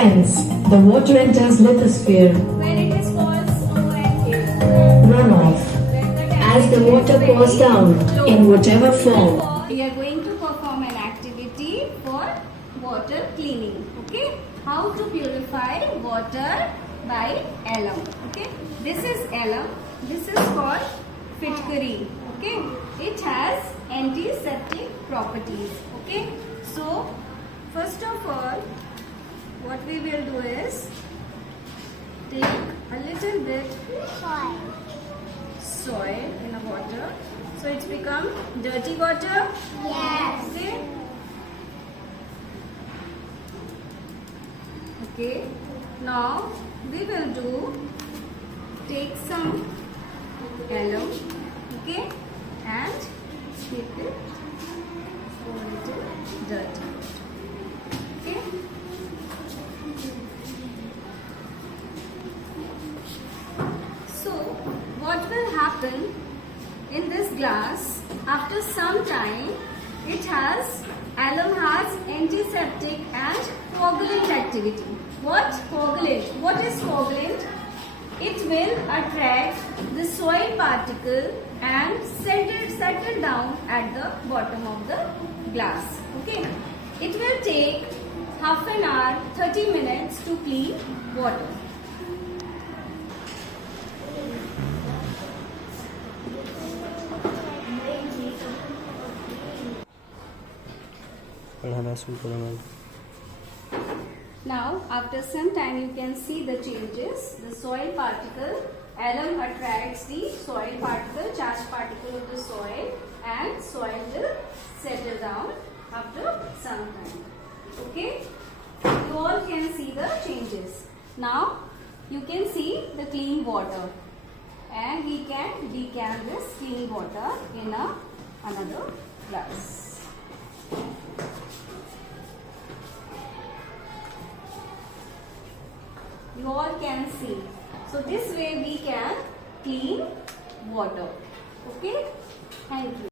expands, the water enters lithosphere. When it is called snow and hail. Runoff. As the water pours down in whatever form. We are going to perform an activity for water cleaning. Okay? How to purify water by alum. Okay? This is alum. This is called Fitkery. Okay? It has antiseptic properties. Okay? So, first of all, what we will do is take a little bit soil in the water. So it's become dirty water? Yes. Okay. Okay. Now we will take some alum, okay, and keep it a little dirty. Okay. So what will happen in this glass, after some time, alum has antiseptic and coagulant activity. What? Coagulant. What is coagulant? It will attract the soil particle and settle down at the bottom of the glass. Okay. It will take half an hour, 30 minutes to clean water. Now, after some time, you can see the changes. The soil particle, alum attracts the soil particle, charged particle of the soil, and soil will settle down after some time. Okay? You all can see the changes. Now, you can see the clean water, and we can decant this clean water in another glass. You all can see. So this way we can clean water. Okay? Thank you.